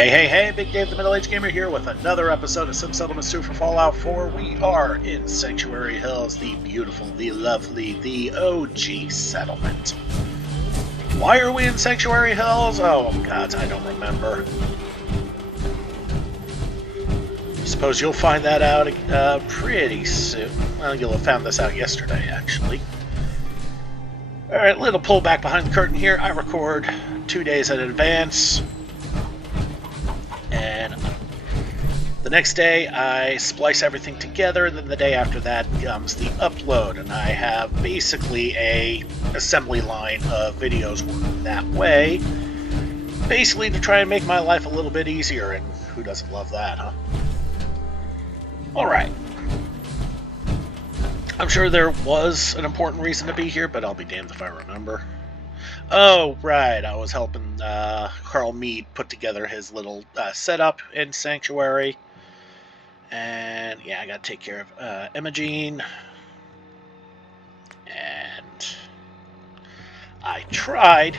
Hey, Big Dave the Middle-Aged Gamer here with another episode of Sim Settlements 2 for Fallout 4. We are in Sanctuary Hills, the beautiful, the lovely, the OG settlement. Why are we in Sanctuary Hills? Oh god, I don't remember. I suppose you'll find that out pretty soon. Well, you'll have found this out yesterday, actually. Alright, little pull back behind the curtain here. I record 2 days in advance. And the next day I splice everything together, and then the day after that comes the upload, and I have basically a assembly line of videos working that way, basically to try and make my life a little bit easier, and who doesn't love that, huh? Alright. I'm sure there was an important reason to be here, but I'll be damned if I remember. Oh, right, I was helping Carl Mead put together his little setup in Sanctuary. And, yeah, I gotta take care of Imogene. And I tried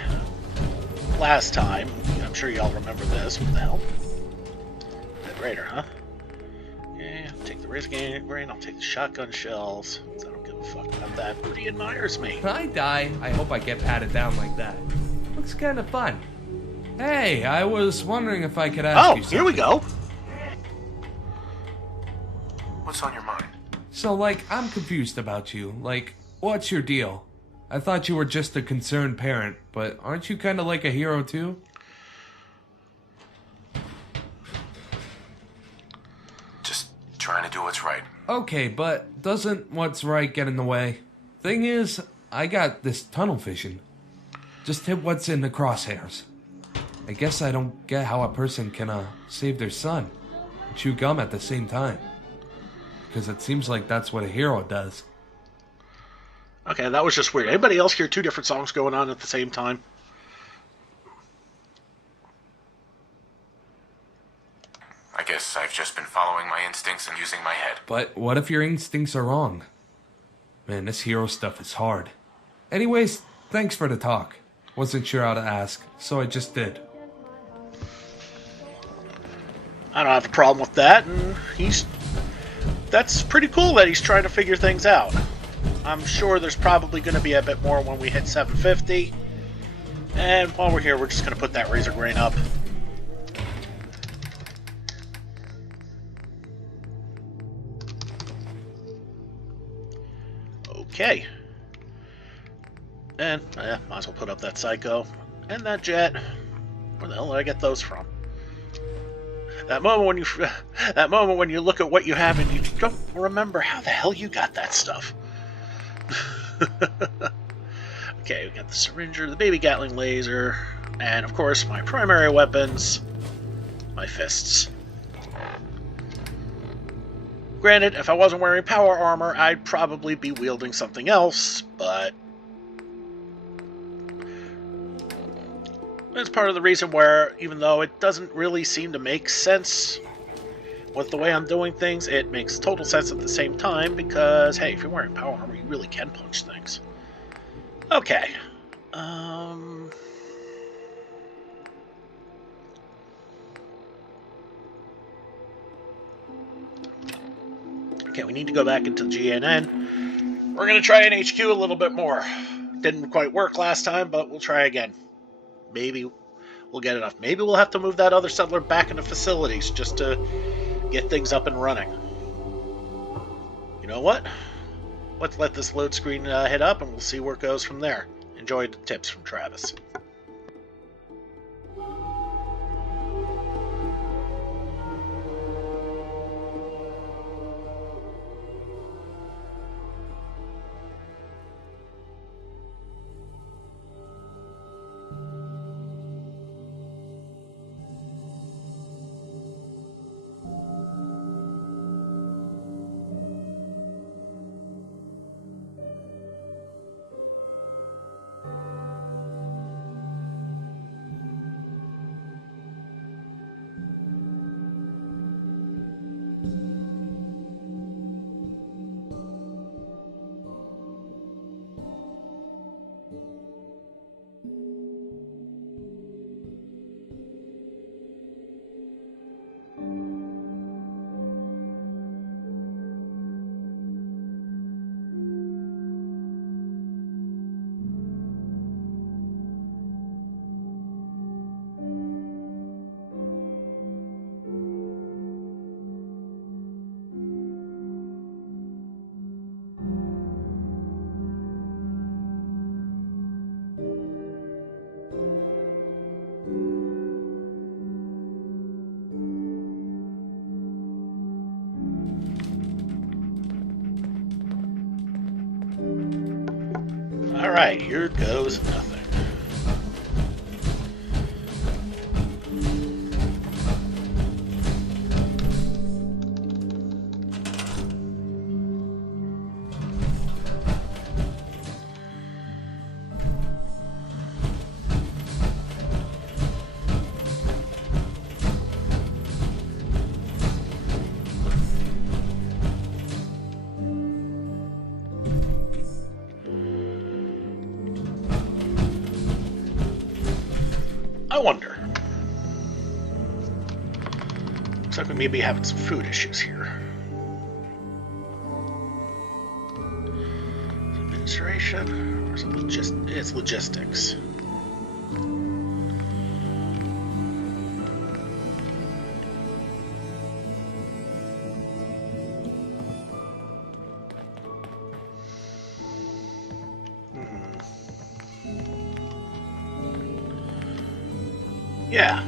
last time. I'm sure y'all remember this. What the hell? Dead Raider, huh? Yeah, I'll take the Razor Grain, I'll take the shotgun shells. I don't give a fuck about that. Rudy admires me. I die. I hope I get patted down like that. Looks kind of fun. Hey, I was wondering if I could ask you something. Oh, here we go. What's on your mind? So, I'm confused about you. What's your deal? I thought you were just a concerned parent, but aren't you kind of like a hero too? Just trying to do what's right. Okay, but doesn't what's right get in the way? Thing is, I got this tunnel vision. Just hit what's in the crosshairs. I guess I don't get how a person can, save their son and chew gum at the same time. Because it seems like that's what a hero does. Okay, that was just weird. Anybody else hear two different songs going on at the same time? I guess I've just been following my instincts and using my head. But what if your instincts are wrong? Man, this hero stuff is hard. Anyways, thanks for the talk. Wasn't sure how to ask, so I just did. I don't have a problem with that, and that's pretty cool that he's trying to figure things out. I'm sure there's probably going to be a bit more when we hit 750. And while we're here, we're just going to put that Razor Grain up. Okay. And, might as well put up that Psycho. And that Jet. Where the hell did I get those from? That moment when you look at what you have and you don't remember how the hell you got that stuff. Okay, we got the Syringer, the Baby Gatling Laser, and of course my primary weapons, my fists. Granted, if I wasn't wearing power armor, I'd probably be wielding something else, but that's part of the reason where, even though it doesn't really seem to make sense with the way I'm doing things, it makes total sense at the same time, because, hey, if you're wearing power armor, you really can punch things. Okay. Okay, we need to go back into GNN. We're going to try and HQ a little bit more. Didn't quite work last time, but we'll try again. Maybe we'll get enough. Maybe we'll have to move that other settler back into facilities just to get things up and running. You know what? Let's let this load screen hit up, and we'll see where it goes from there. Enjoy the tips from Travis. Alright, here goes nothing. I wonder. Looks like we may be having some food issues here. Administration, or is it it's logistics. Yeah.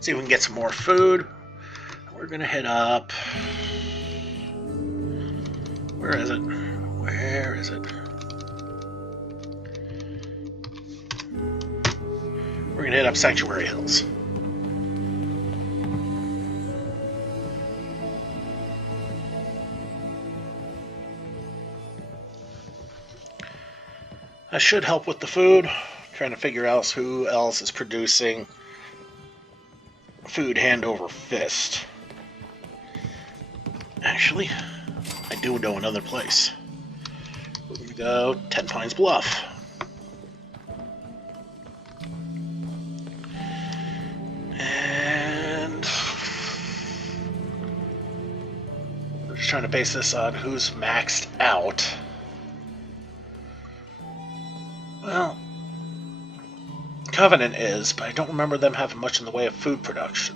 See if we can get some more food. We're gonna hit up. Where is it? Where is it? We're gonna hit up Sanctuary Hills. That should help with the food. Trying to figure out who else is producing food hand over fist. Actually, I do know another place. We're going to go 10 Pines Bluff. And we're just trying to base this on who's maxed out. Well, Covenant is, but I don't remember them having much in the way of food production.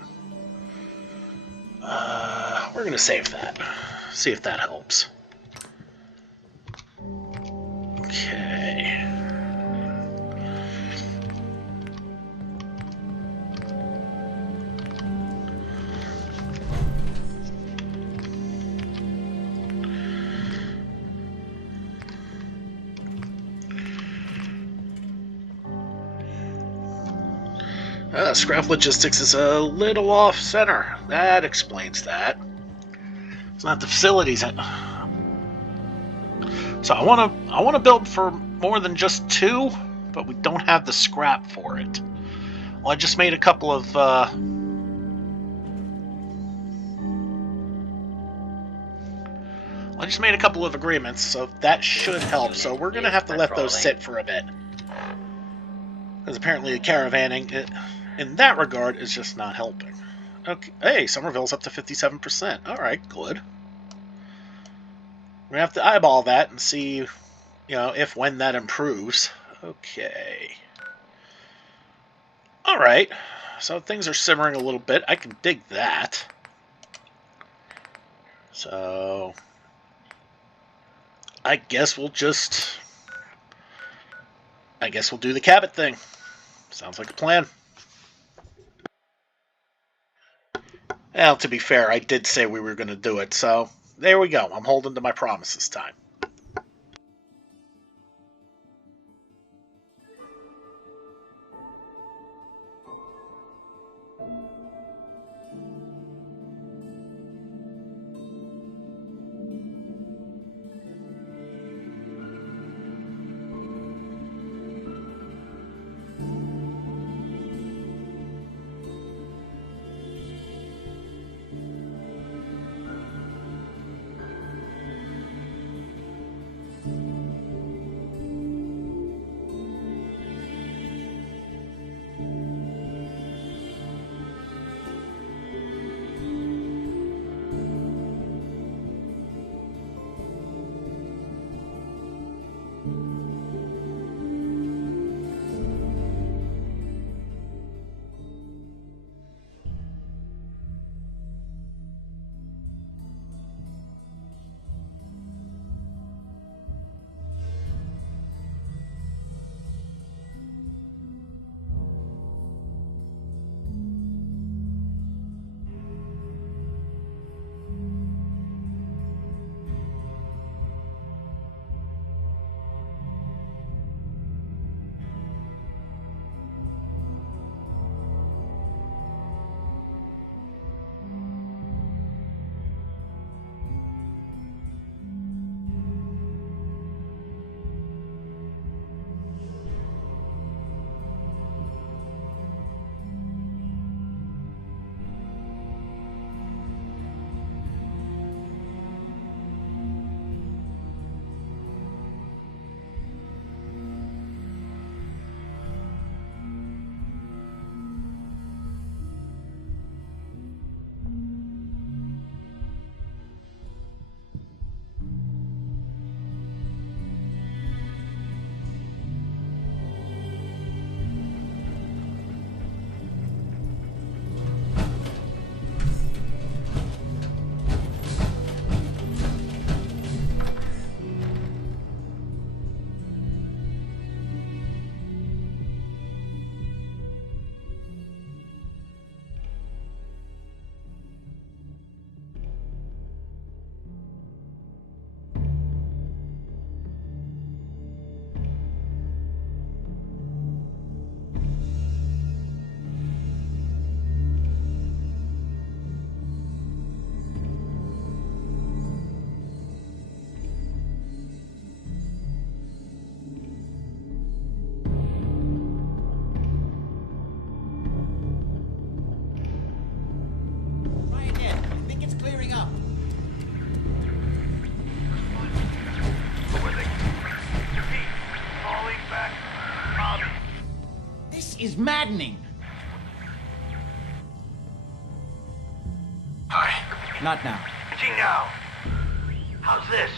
We're going to save that. See if that helps. Okay. Scrap Logistics is a little off center. That explains that. It's not the facilities. So I want to build for more than just 2, but we don't have the scrap for it. Well, I just made a couple of agreements, so that should help. So we're gonna have to let those sit for a bit, because apparently the caravanning, in that regard, is just not helping. Okay, hey, Somerville's up to 57%. All right, good. We're gonna have to eyeball that and see, if when that improves. Okay. All right. So things are simmering a little bit. I can dig that. So I guess we'll do the Cabot thing. Sounds like a plan. Well, to be fair, I did say we were going to do it, so there we go. I'm holding to my promise this time. This is maddening. Hi. Not now. Now. How's this?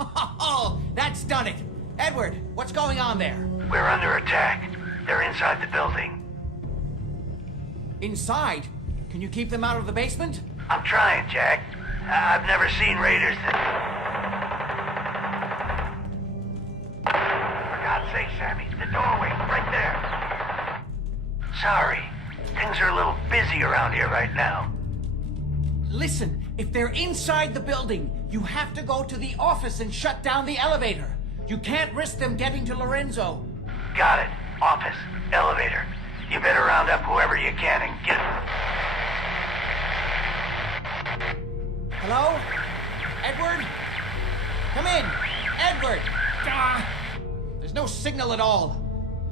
Oh, that's done it. Edward, what's going on there? We're under attack. They're inside the building. Inside? Can you keep them out of the basement? I'm trying, Jack. I've never seen raiders that... For God's sake, Sammy, the doorway, right there. Sorry. Things are a little busy around here right now. Listen, if they're inside the building, you have to go to the office and shut down the elevator. You can't risk them getting to Lorenzo. Got it. Office. Elevator. You better round up whoever you can and get... Hello? Edward? Come in! Edward! There's no signal at all.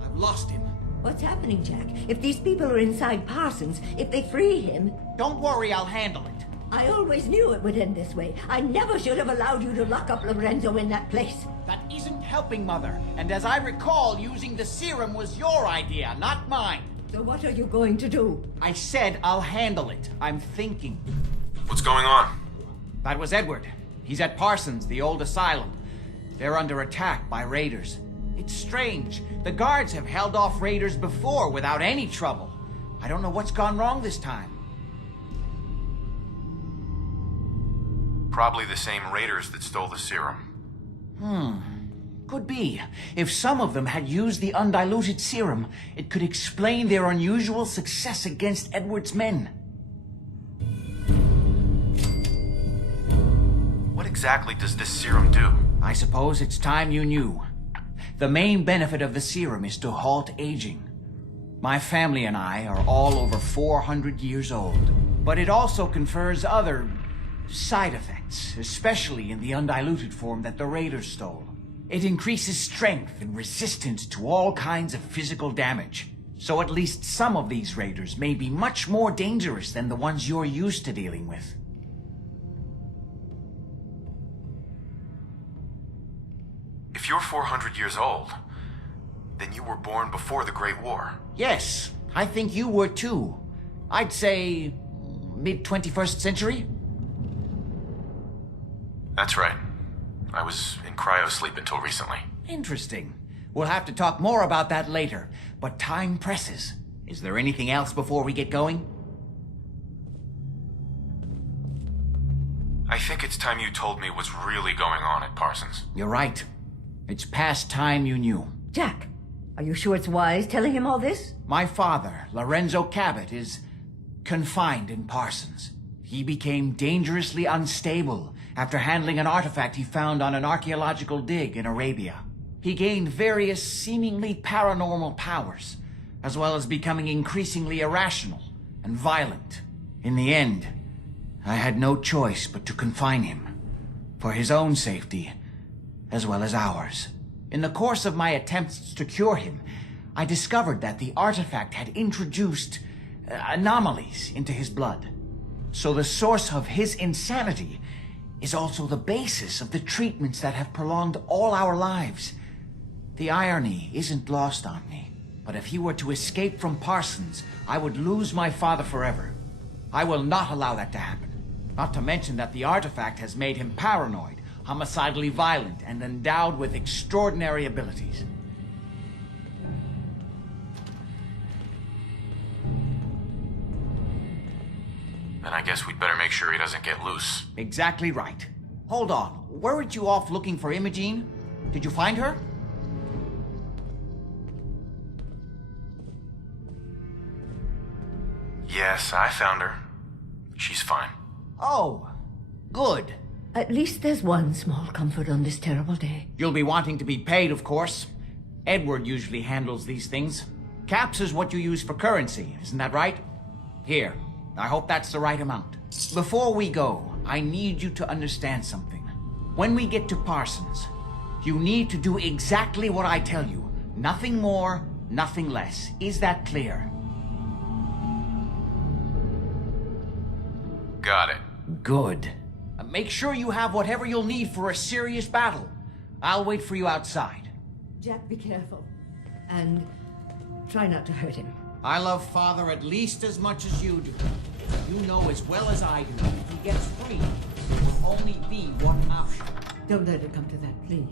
I've lost him. What's happening, Jack? If these people are inside Parsons, if they free him... Don't worry, I'll handle it. I always knew it would end this way. I never should have allowed you to lock up Lorenzo in that place. That isn't helping, Mother. And as I recall, using the serum was your idea, not mine. So what are you going to do? I said I'll handle it. I'm thinking. What's going on? That was Edward. He's at Parsons, the old asylum. They're under attack by raiders. It's strange. The guards have held off raiders before without any trouble. I don't know what's gone wrong this time. Probably the same raiders that stole the serum. Could be. If some of them had used the undiluted serum, it could explain their unusual success against Edward's men. What exactly does this serum do? I suppose it's time you knew. The main benefit of the serum is to halt aging. My family and I are all over 400 years old. But it also confers other side effects, especially in the undiluted form that the raiders stole. It increases strength and resistance to all kinds of physical damage. So at least some of these raiders may be much more dangerous than the ones you're used to dealing with. If you're 400 years old, then you were born before the Great War. Yes, I think you were too. I'd say mid-21st century? That's right. I was in cryosleep until recently. Interesting. We'll have to talk more about that later, but time presses. Is there anything else before we get going? I think it's time you told me what's really going on at Parsons. You're right. It's past time you knew. Jack, are you sure it's wise telling him all this? My father, Lorenzo Cabot, is confined in Parsons. He became dangerously unstable after handling an artifact he found on an archaeological dig in Arabia. He gained various seemingly paranormal powers, as well as becoming increasingly irrational and violent. In the end, I had no choice but to confine him, for his own safety, as well as ours. In the course of my attempts to cure him, I discovered that the artifact had introduced anomalies into his blood. So the source of his insanity is also the basis of the treatments that have prolonged all our lives. The irony isn't lost on me, but if he were to escape from Parsons, I would lose my father forever. I will not allow that to happen. Not to mention that the artifact has made him paranoid, homicidally violent, and endowed with extraordinary abilities. Then I guess we'd better make sure he doesn't get loose. Exactly right. Hold on, weren't you off looking for Imogene? Did you find her? Yes, I found her. She's fine. Oh, good. At least there's one small comfort on this terrible day. You'll be wanting to be paid, of course. Edward usually handles these things. Caps is what you use for currency, isn't that right? Here, I hope that's the right amount. Before we go, I need you to understand something. When we get to Parsons, you need to do exactly what I tell you. Nothing more, nothing less. Is that clear? Got it. Good. Make sure you have whatever you'll need for a serious battle. I'll wait for you outside. Jack, be careful. And Try not to hurt him. I love Father at least as much as you do. You know as well as I do, if he gets free, there will only be one option. Don't let it come to that, please.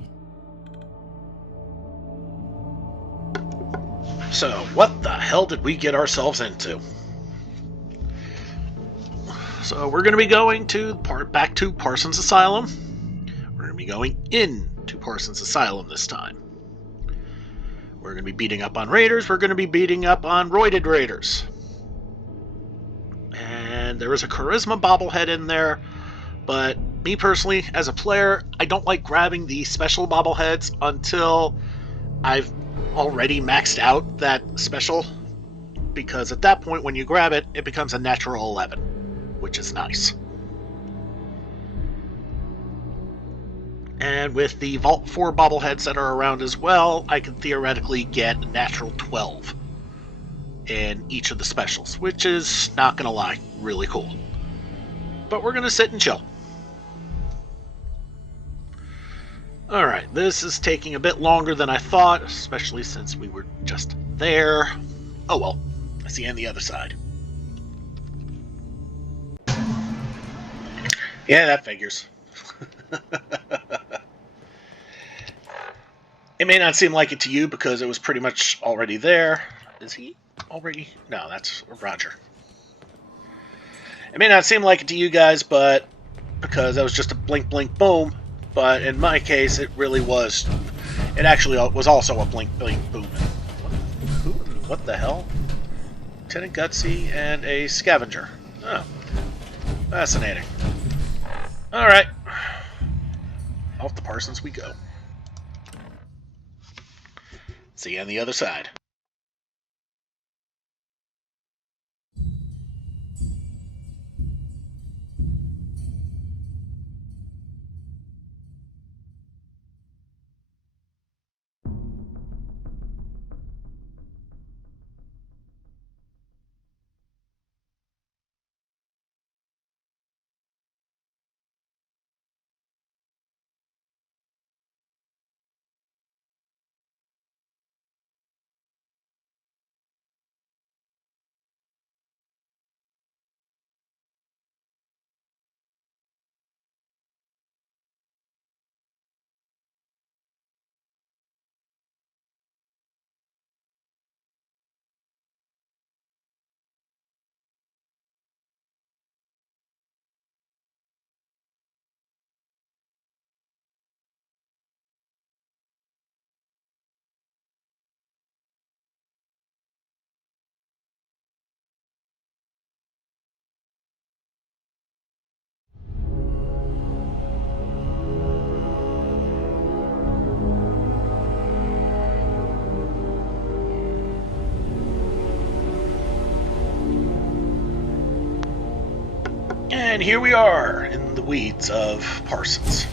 So, what the hell did we get ourselves into? So, we're going to be going to back to Parsons Asylum. We're going to be going into Parsons Asylum this time. We're going to be beating up on raiders. We're going to be beating up on roided raiders. And there was a charisma bobblehead in there, but me personally, as a player, I don't like grabbing the special bobbleheads until I've already maxed out that special, because at that point when you grab it, it becomes a natural 11, which is nice. And with the Vault 4 bobbleheads that are around as well, I can theoretically get a natural 12 in each of the specials, which is, not gonna lie, really cool. But we're gonna sit and chill. Alright, this is taking a bit longer than I thought, especially since we were just there. Oh well, I see you on the other side. Yeah, that figures. It may not seem like it to you because it was pretty much already there. Is he already? No, that's Roger. It may not seem like it to you guys, but because that was just a blink, blink, boom. But in my case, it really was. It actually was also a blink, blink, boom. What the hell? Lieutenant Gutsy and a scavenger. Oh, fascinating. All right, off to Parsons we go. See you on the other side. And here we are in the weeds of Parsons.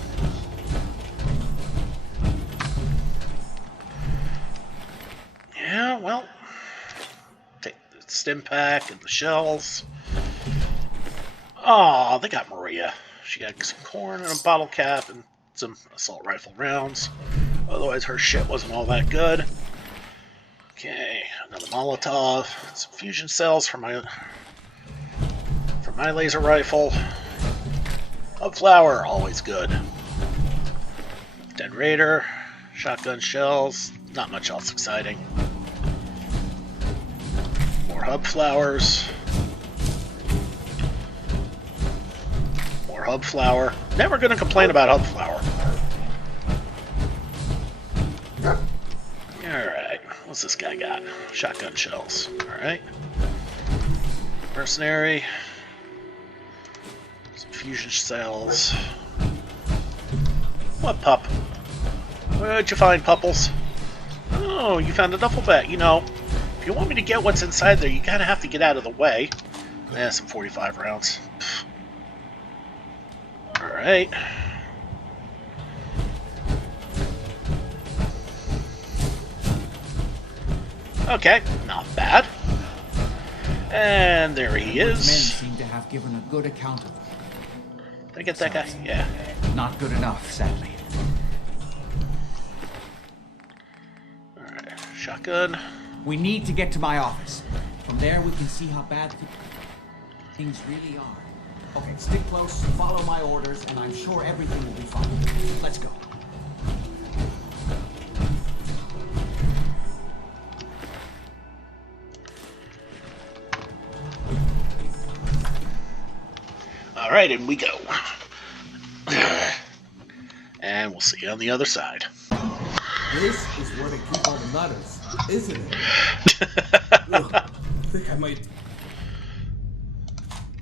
Yeah, well, take the stim pack and the shells. Oh, they got Maria. She got some corn and a bottle cap and some assault rifle rounds. Otherwise, her shit wasn't all that good. Okay, another Molotov, some fusion cells for my laser rifle. Hub flower, always good. Dead Raider, shotgun shells, not much else exciting. More hub flowers. More hub flower. Never gonna complain about hub flower. Alright, what's this guy got? Shotgun shells. Alright. Mercenary. Some fusion cells. What pup? Where'd you find, Pupples? Oh, you found a duffel bag. You know, if you want me to get what's inside there, you kind of have to get out of the way. Yeah, some 45 rounds. Alright. Okay, not bad. And there he Men is. seem to have given a good account of them. Did I get that guy? Yeah. Not good enough, sadly. Alright, shotgun. We need to get to my office. From there, we can see how bad things really are. Okay, stick close, follow my orders, and I'm sure everything will be fine. Let's go. All right, in we go. And we'll see you on the other side. This is where they keep all the nutters, isn't it? Ugh, I think I might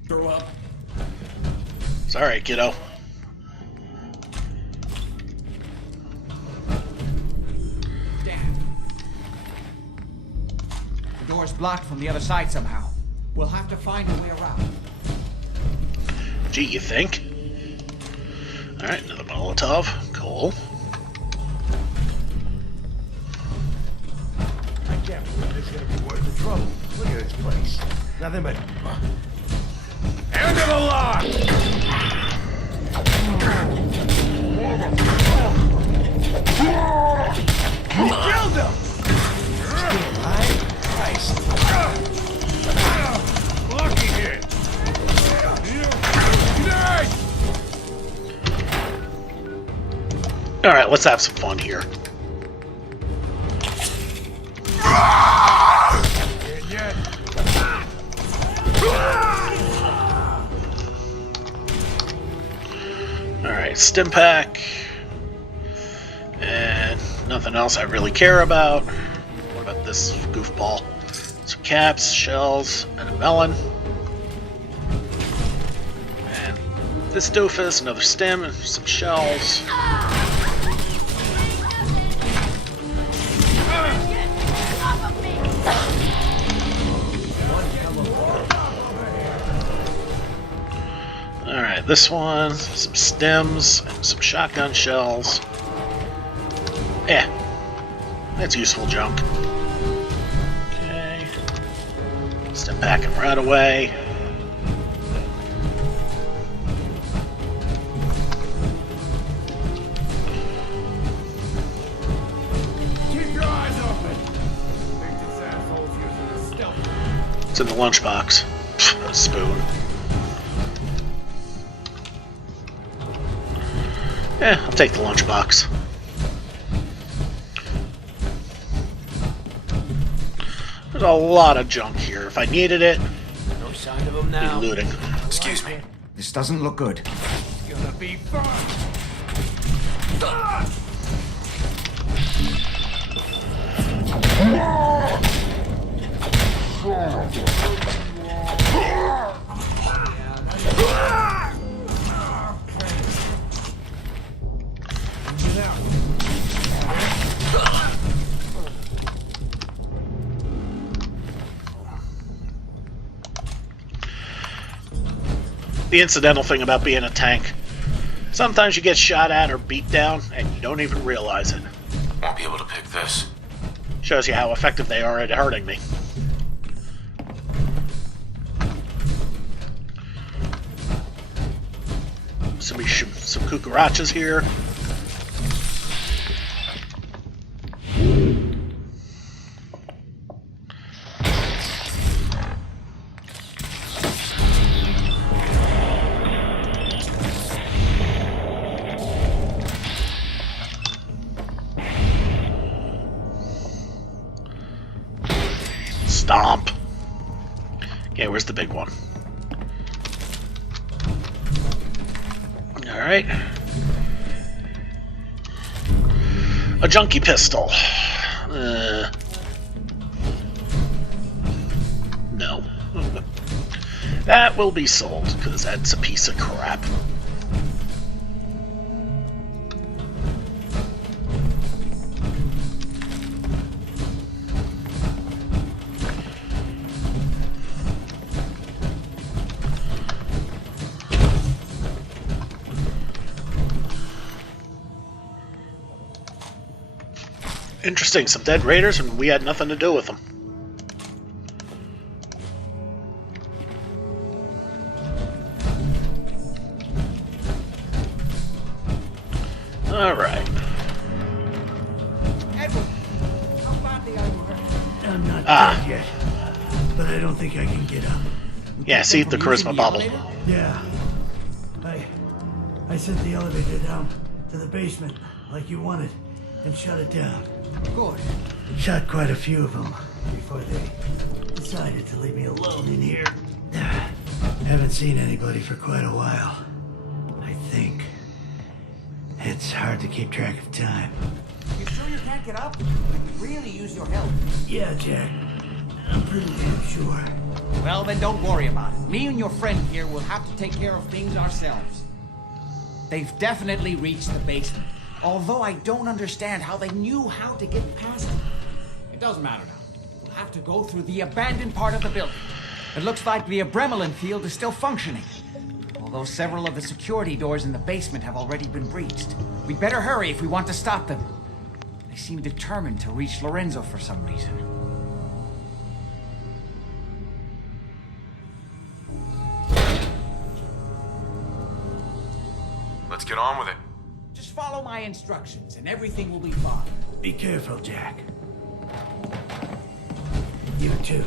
throw up. Sorry, kiddo. Damn. The door's blocked from the other side somehow. We'll have to find a way around. Gee, you think? Alright, another Molotov. Cool. I can't believe this is gonna be worth the trouble. Look at this place. Nothing but... End of the lot! Killed him! Still alive? Christ. Lucky hit! Alright, let's have some fun here. Alright, stim pack. And nothing else I really care about. What about this goofball? Some caps, shells, and a melon. And this doofus, another stem, and some shells. Alright, this one, some stems, and some shotgun shells. Yeah, that's useful junk. Okay. Step back and right away. Keep your eyes open! Think this asshole's using a stealth. It's in the lunchbox. A spoon. Yeah, I'll take the lunchbox. There's a lot of junk here. If I needed it, No sign of him I'd now. be looting. Excuse me. This doesn't look good. It's gonna be fun! The incidental thing about being a tank. Sometimes you get shot at or beat down and you don't even realize it. Won't be able to pick this. Shows you how effective they are at hurting me. Some cucarachas here. Stomp. Okay, where's the big one? Alright. A junkie pistol. No. That will be sold, because that's a piece of crap. Interesting, some dead raiders and we had nothing to do with them. Alright. Edward, how badly are you hurt? I'm not dead yet, but I don't think I can get up. Yeah, see the charisma bubble. Yeah. I sent the elevator down to the basement like you wanted and shut it down. Good. Shot quite a few of them before they decided to leave me alone in here. Haven't seen anybody for quite a while. I think. It's hard to keep track of time. You sure you can't get up? I could really use your help. Yeah, Jack. I'm pretty damn sure. Well, then don't worry about it. Me and your friend here will have to take care of things ourselves. They've definitely reached the basement. Although I don't understand how they knew how to get past it. It doesn't matter now. We'll have to go through the abandoned part of the building. It looks like the Adrenaline field is still functioning. Although several of the security doors in the basement have already been breached. We'd better hurry if we want to stop them. They seem determined to reach Lorenzo for some reason. Let's get on with it. Just follow my instructions and everything will be fine. Be careful, Jack. You too.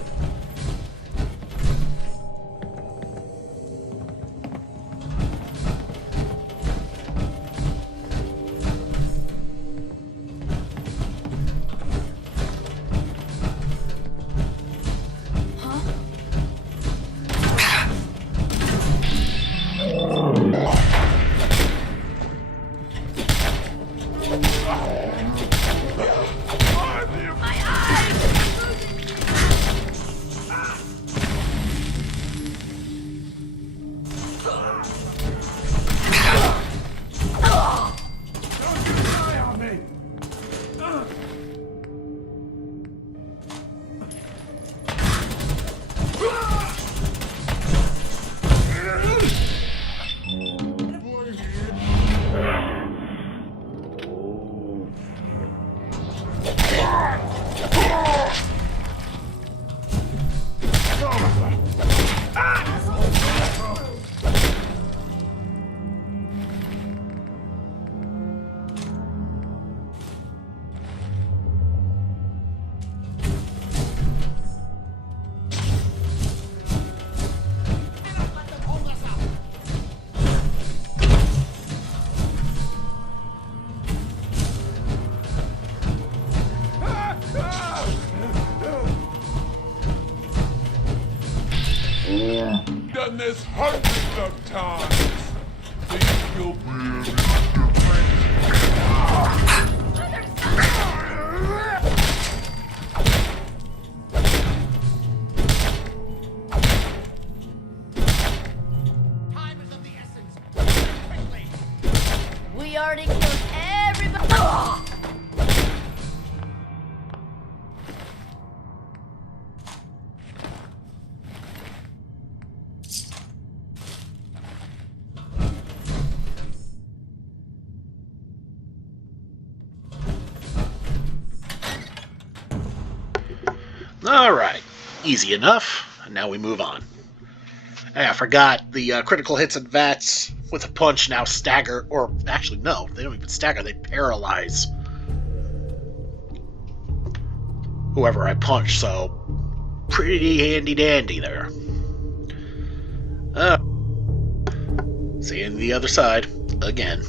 Done this hundreds of times. Think you'll be different? Time is of the essence. Quickly. We already killed everybody. Alright, easy enough. And now we move on. Hey, I forgot the critical hits and VATS with a punch now stagger, or actually no, they don't even stagger, they paralyze whoever I punch, so pretty handy dandy there. See you on the other side again.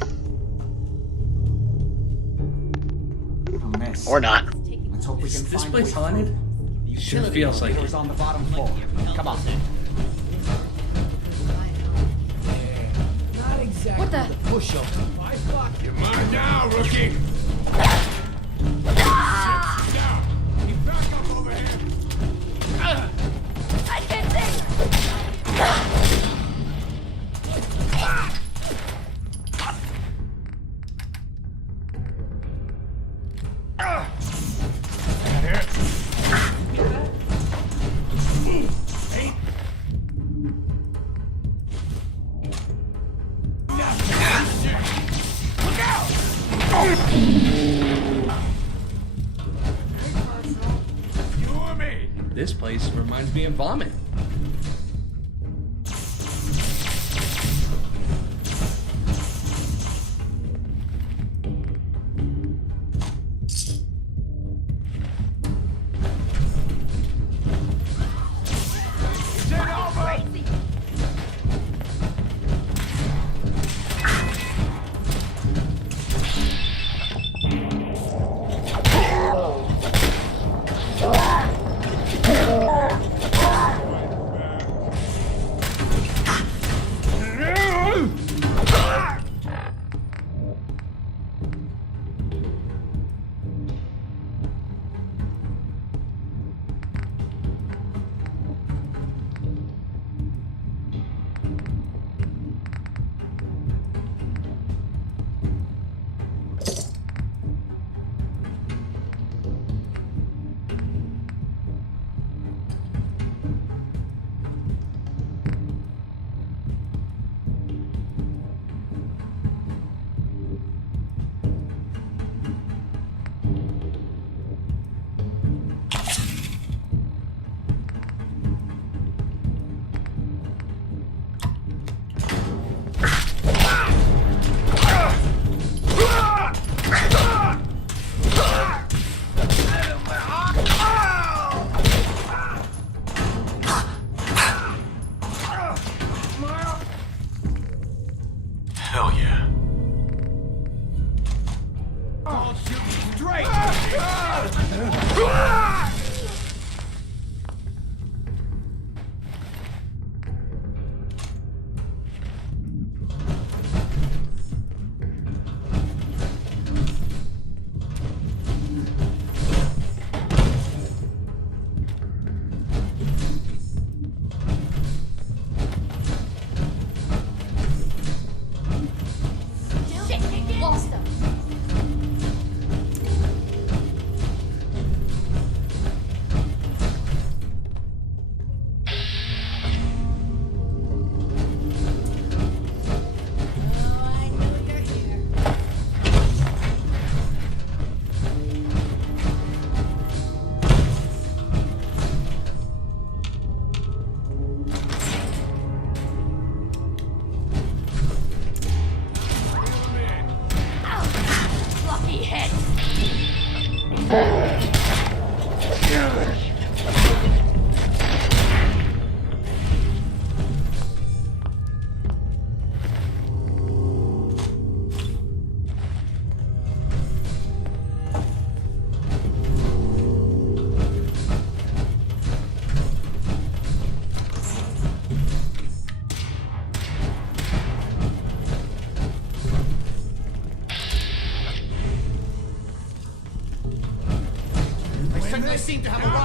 A mess. Or not. Let's hope we can Is this find place a way haunted? through. The Sure utility feels like elevator's it. on the bottom floor. Come on. Not exactly. What the? Push-up. You're mine now, rookie. Down. Keep back up over here. I can't think. You or me? This place reminds me of vomit.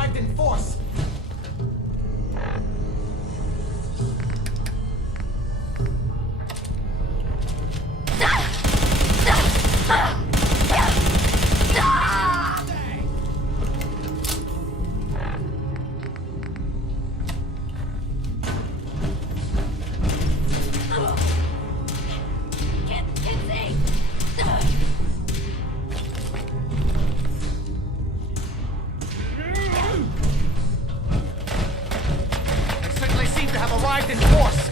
arrived in force. They certainly seem to have arrived in force.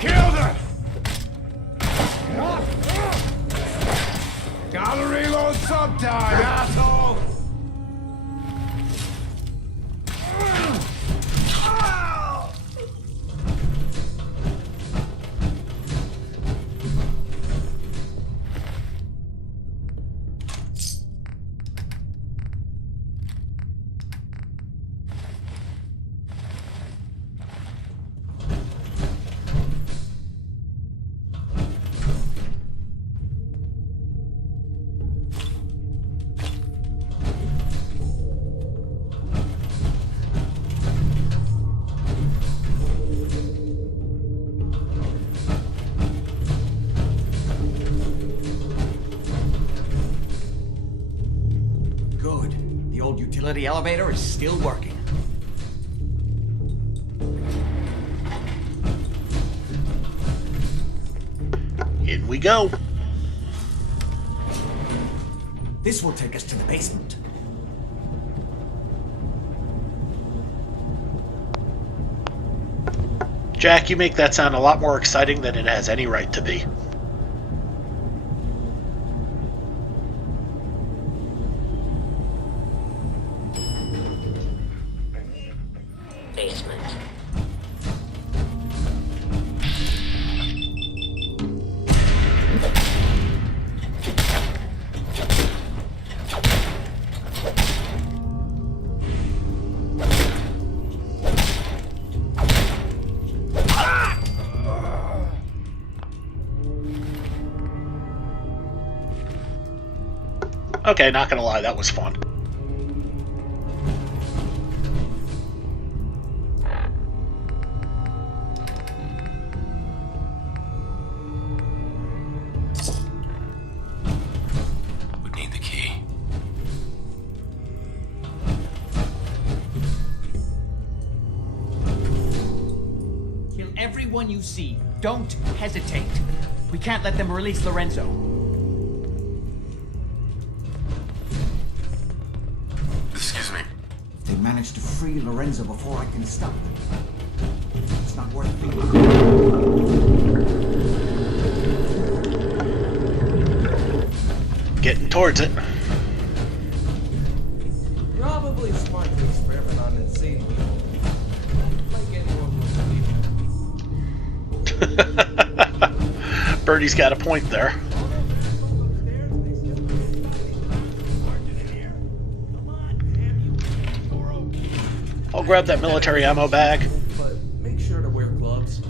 Killed her! Gotta reload sometime, asshole! Good. The old utility elevator is still working. In we go. This will take us to the basement. Jack, you make that sound a lot more exciting than it has any right to be. Basement. Okay, not gonna lie, that was fun. Would need the key. Kill everyone you see. Don't hesitate. We can't let them release Lorenzo. Excuse me. If they manage to free Lorenzo before I can stop them, it's not worth it. Getting towards it. Probably smart to experiment on insane people. Like anyone would believe. Birdie's got a point there. I'll grab that military ammo bag. But make sure to wear gloves.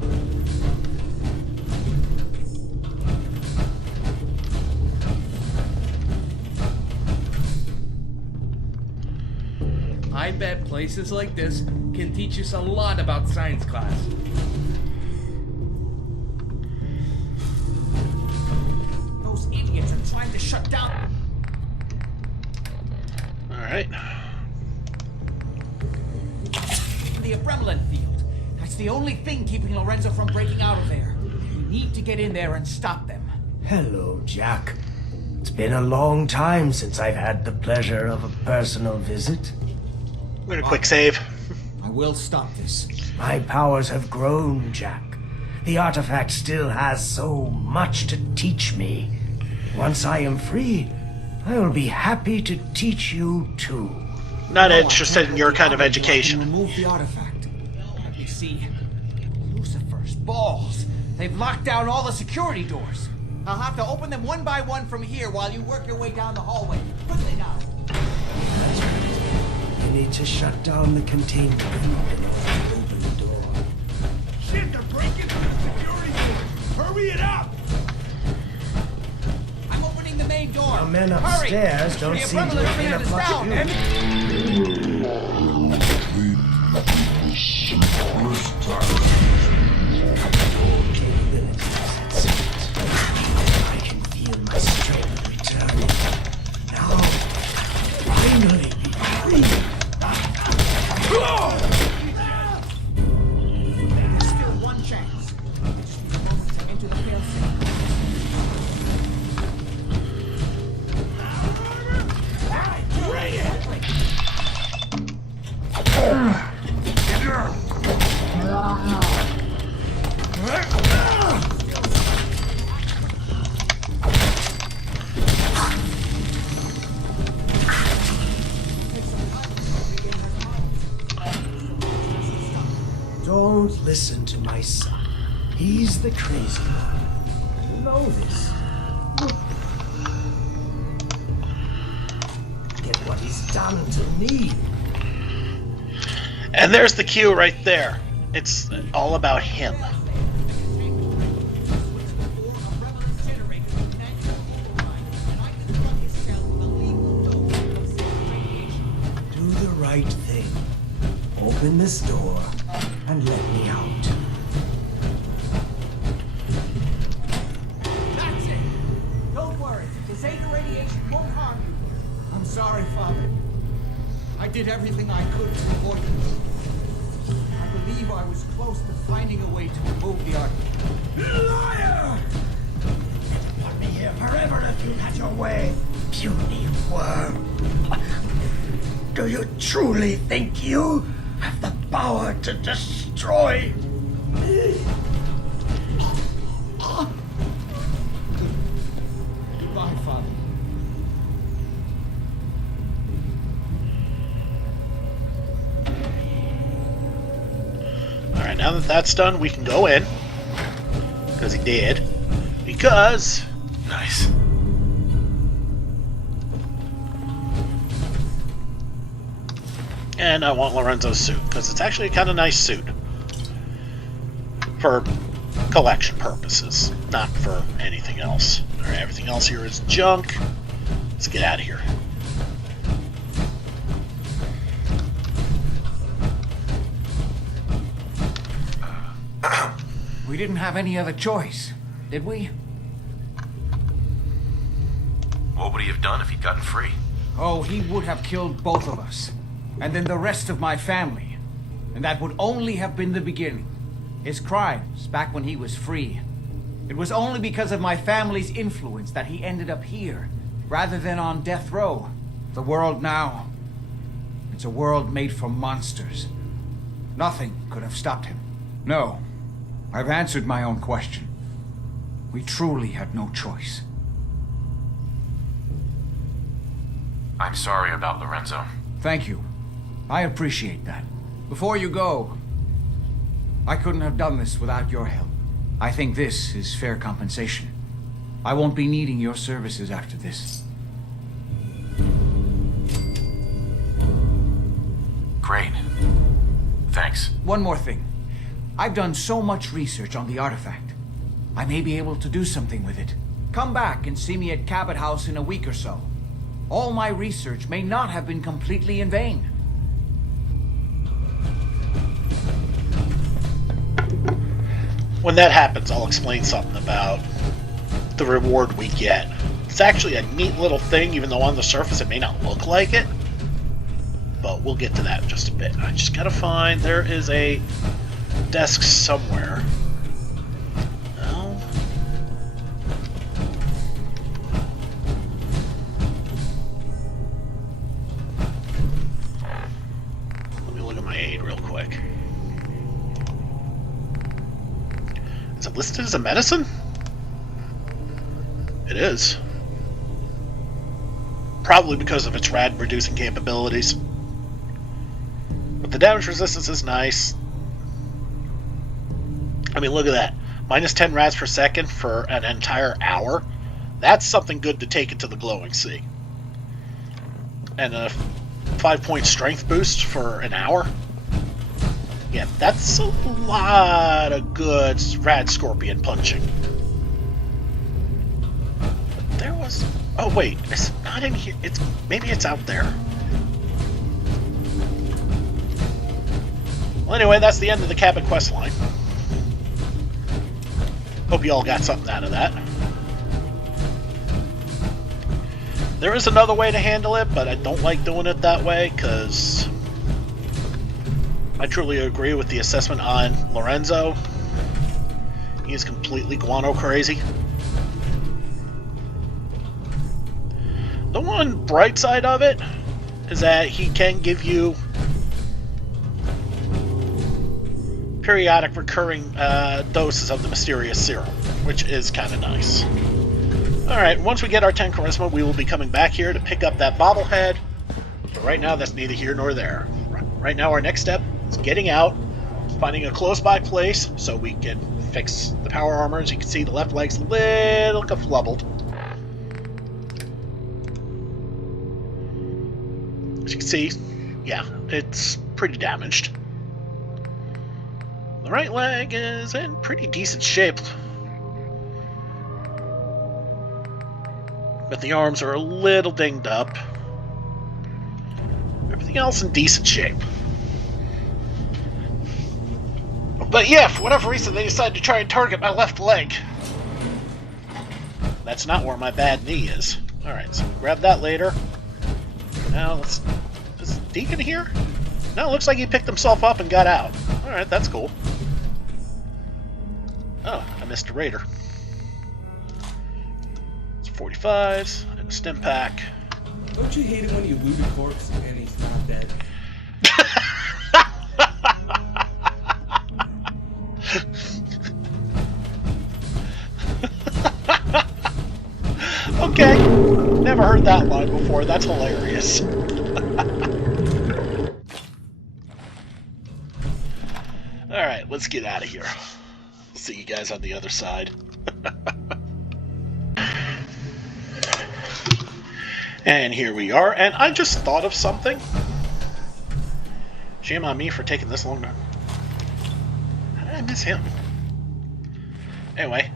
I bet places like this can teach us a lot about science class. Those idiots are trying to shut down. Alright. The Adrenaline field. That's the only thing keeping Lorenzo from breaking out of there. We need to get in there and stop them. Hello, Jack. It's been a long time since I've had the pleasure of a personal visit. I'm gonna quick save. I will stop this. My powers have grown, Jack. The artifact still has so much to teach me. Once I am free, I will be happy to teach you too. Not interested in your kind of education. Remove the artifact. Let me see. Lucifer's balls. They've locked down all the security doors. I'll have to open them one by one from here while you work your way down the hallway. Quickly now. That's right. You need to shut down the containment and open the door. Shit, they're breaking through the security doors! Hurry it up! I'm opening the main door. The men Hurry! upstairs don't The seem to Adrenaline have been field of is much down. use. Don't listen to my son. He's the crazy one. You know this. Get what he's done to me. And there's the cue right there. It's all about him. Do the right thing. Open this door and let me out. That's it! Don't worry. This ain't the radiation won't harm you. I'm sorry, Father. I did everything I could to avoid it. I believe I was close to finding a way to remove the arc. Liar! You'd want me here forever if you had your way, puny worm. Do you truly think you have the power to destroy me? Goodbye, Father. Alright, now that that's done, we can go in. Because he did. Because... Nice. And I want Lorenzo's suit, because it's actually a kind of nice suit. For collection purposes, not for anything else. Alright, everything else here is junk. Let's get out of here. We didn't have any other choice, did we? What would he have done if he'd gotten free? Oh, he would have killed both of us. And then the rest of my family. And that would only have been the beginning. His crimes, back when he was free. It was only because of my family's influence that he ended up here, rather than on death row. The world now, it's a world made for monsters. Nothing could have stopped him. No, I've answered my own question. We truly had no choice. I'm sorry about Lorenzo. Thank you. I appreciate that. Before you go, I couldn't have done this without your help. I think this is fair compensation. I won't be needing your services after this. Great. Thanks. One more thing. I've done so much research on the artifact. I may be able to do something with it. Come back and see me at Cabot House in a week or so. All my research may not have been completely in vain. When that happens, I'll explain something about the reward we get. It's actually a neat little thing, even though on the surface it may not look like it. But we'll get to that in just a bit. I just gotta find... There is a desk somewhere. No. Let me look at my aid real quick. Is it listed as a medicine? It is. Probably because of its rad reducing capabilities. But the damage resistance is nice. I mean, look at that. Minus 10 rads per second for an entire hour. That's something good to take into the glowing sea. And a 5-point strength boost for an hour. Yeah, that's a lot of good rad scorpion punching. But there was... Oh wait, it's not in here. It's maybe it's out there. Well, anyway, that's the end of the Cabot questline. Hope you all got something out of that. There is another way to handle it, but I don't like doing it that way because I truly agree with the assessment on Lorenzo. He is completely guano crazy. The one bright side of it is that he can give you periodic recurring doses of the mysterious serum, which is kind of nice. Alright, once we get our 10 charisma, we will be coming back here to pick up that bobblehead. But right now, that's neither here nor there. Right now, our next step is getting out, finding a close-by place so we can fix the power armor. As you can see, the left leg's a little geflubbled. As you can see, yeah, it's pretty damaged. The right leg is in pretty decent shape. But the arms are a little dinged up. Everything else in decent shape. But yeah, for whatever reason, they decided to try and target my left leg. That's not where my bad knee is. Alright, so we'll grab that later. Now, let's... Is Deacon here? No, it looks like he picked himself up and got out. Alright, that's cool. Oh, I missed a raider. 45s, and a stim pack. Don't you hate it when you loot a corpse and he's not dead? Okay, never heard that line before. That's hilarious. Alright, let's get out of here. See you guys on the other side. And here we are, and I just thought of something. Shame on me for taking this long. How did I miss him? Anyway,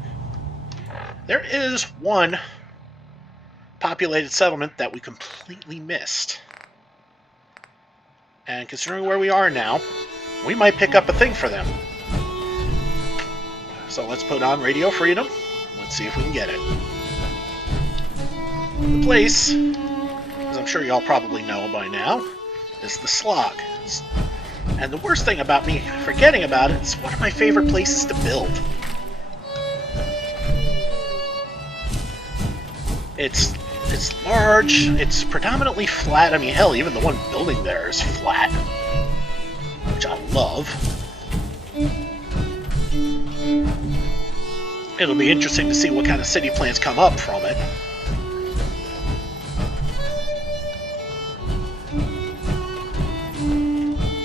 there is one populated settlement that we completely missed. And considering where we are now, we might pick up a thing for them. So let's put on Radio Freedom. Let's see if we can get it. The place, as I'm sure y'all probably know by now, is the Slog. And the worst thing about me forgetting about it is one of my favorite places to build. It's large, it's predominantly flat. I mean, hell, even the one building there is flat, which I love. It'll be interesting to see what kind of city plans come up from it.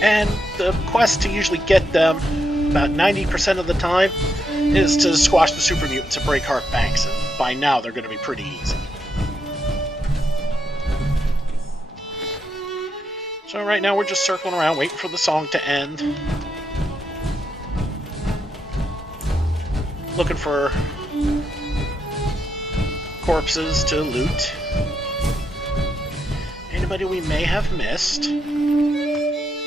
And the quest to usually get them, about 90% of the time, is to squash the super mutants and break Heart Banks, and by now they're going to be pretty easy. So right now we're just circling around, waiting for the song to end. Looking for corpses to loot. Anybody we may have missed.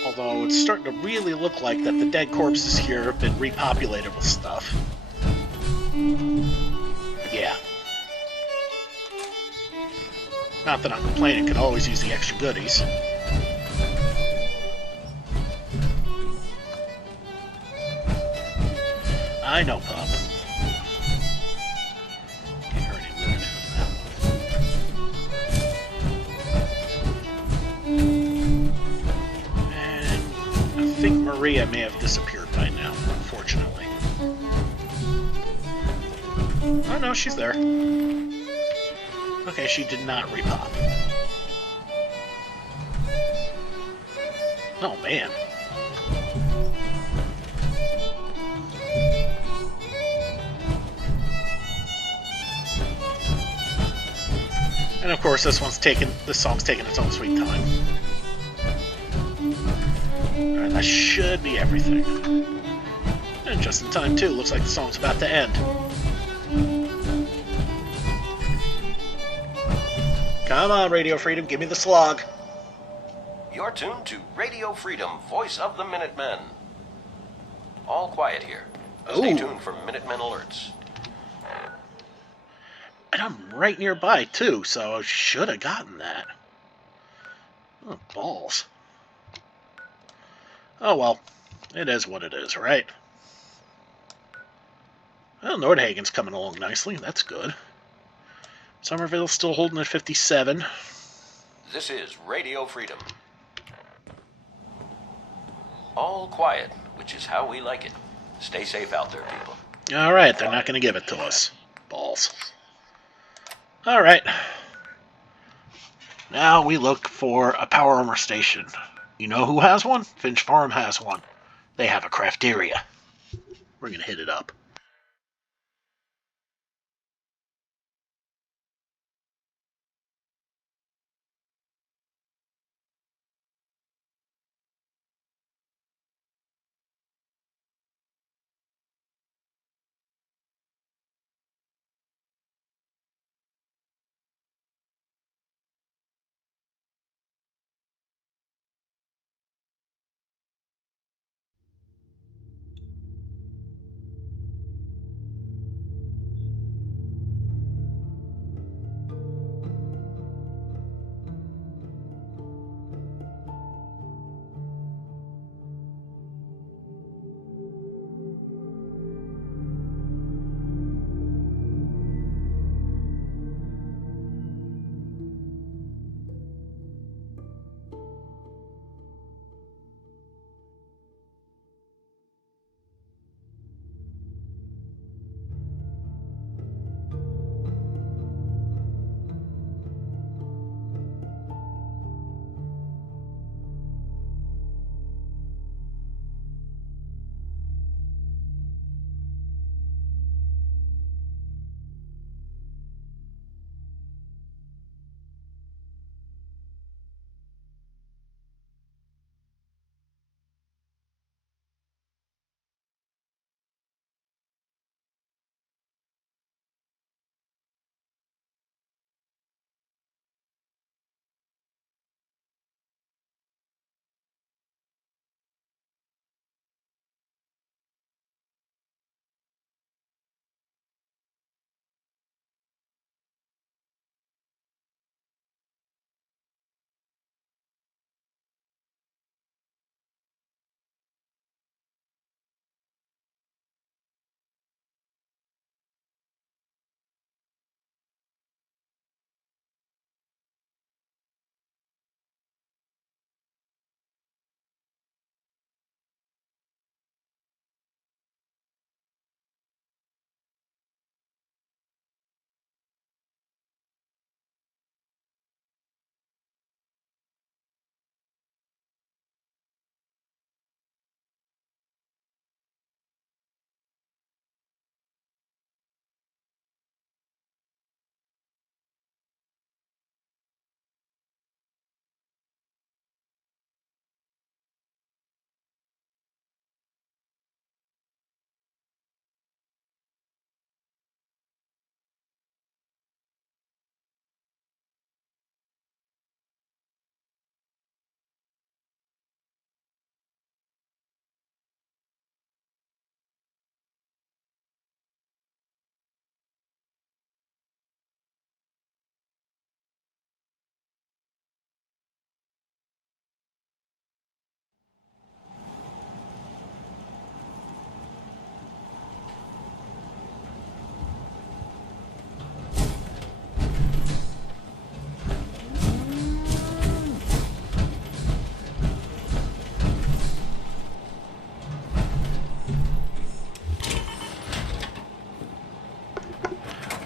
Although it's starting to really look like that the dead corpses here have been repopulated with stuff. Yeah. Not that I'm complaining, could always use the extra goodies. I know, pup. Can't hurt any loot. And I think Maria may have disappeared by now, unfortunately. Oh no, she's there. Okay, she did not repop. Oh man. And of course, this song's taking its own sweet time. Alright, that should be everything. And just in time too, looks like the song's about to end. Come on, Radio Freedom, give me the slog. You're tuned to Radio Freedom, voice of the Minutemen. All quiet here. Stay tuned for Minutemen alerts. And I'm right nearby, too, so I should have gotten that. Oh, balls. Oh, well. It is what it is, right? Well, Nordhagen's coming along nicely. That's good. Somerville's still holding at 57. This is Radio Freedom. All quiet. which is how we like it. Stay safe out there, people. Alright, they're not going to give it to us. Balls. Alright. Now we look for a power armor station. You know who has one? Finch Farm has one. They have a crafteria. We're going to hit it up.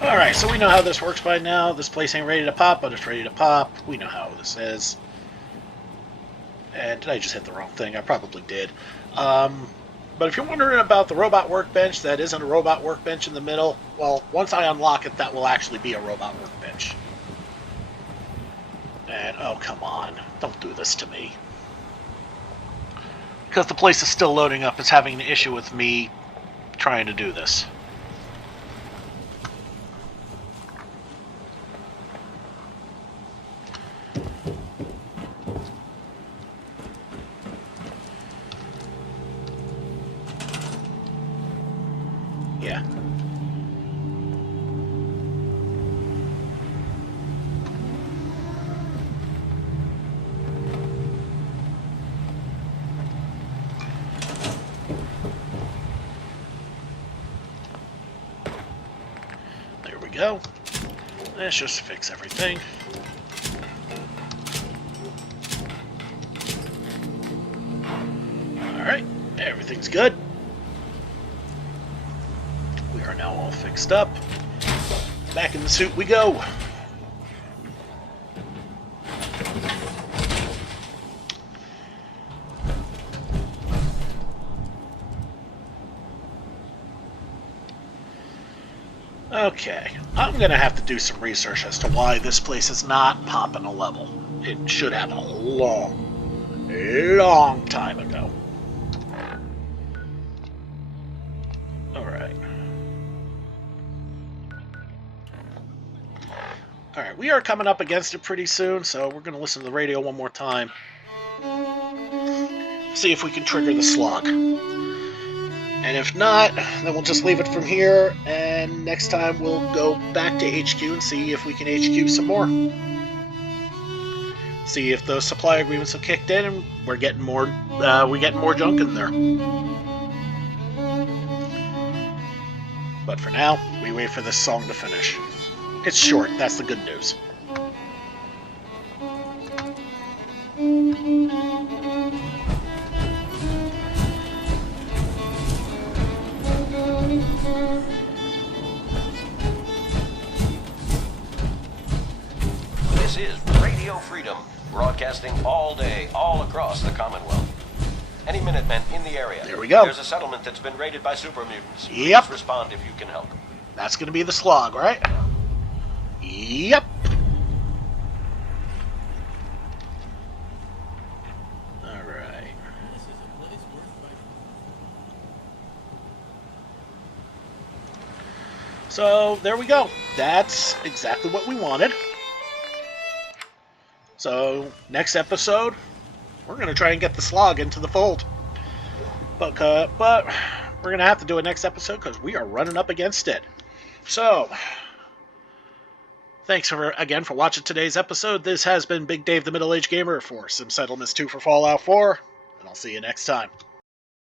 Alright, so we know how this works by now. This place ain't ready to pop, but it's ready to pop. We know how this is. And did I just hit the wrong thing? I probably did. But if you're wondering about the robot workbench, that isn't a robot workbench in the middle. Well, once I unlock it, that will actually be a robot workbench. And, oh, come on. Don't do this to me. Because the place is still loading up. It's having an issue with me trying to do this. Yeah. There we go. Let's just fix everything. Alright, everything everything's good. We are now all fixed up. Back in the suit we go. Okay, I'm going to have to do some research as to why this place is not popping a level. It should have a long time ago. Alright. Alright, we are coming up against it pretty soon, so we're going to listen to the radio one more time. See if we can trigger the slog. And if not, then we'll just leave it from here, and next time we'll go back to HQ and see if we can HQ some more. See if those supply agreements have kicked in and we're getting more junk in there. But for now, we wait for this song to finish. It's short, that's the good news. This is Radio Freedom, broadcasting all day, all across the Commonwealth. Any Minutemen in the area? There we go. There's a settlement that's been raided by super mutants. Yep. Please respond if you can help. That's going to be the slog, right? Yep. Alright. So, there we go. That's exactly what we wanted. So, next episode, we're going to try and get the slog into the fold. But we're going to have to do it next episode because we are running up against it. So, thanks again for watching today's episode. This has been Big Dave the Middle-Aged Gamer for Sim Settlements 2 for Fallout 4, and I'll see you next time.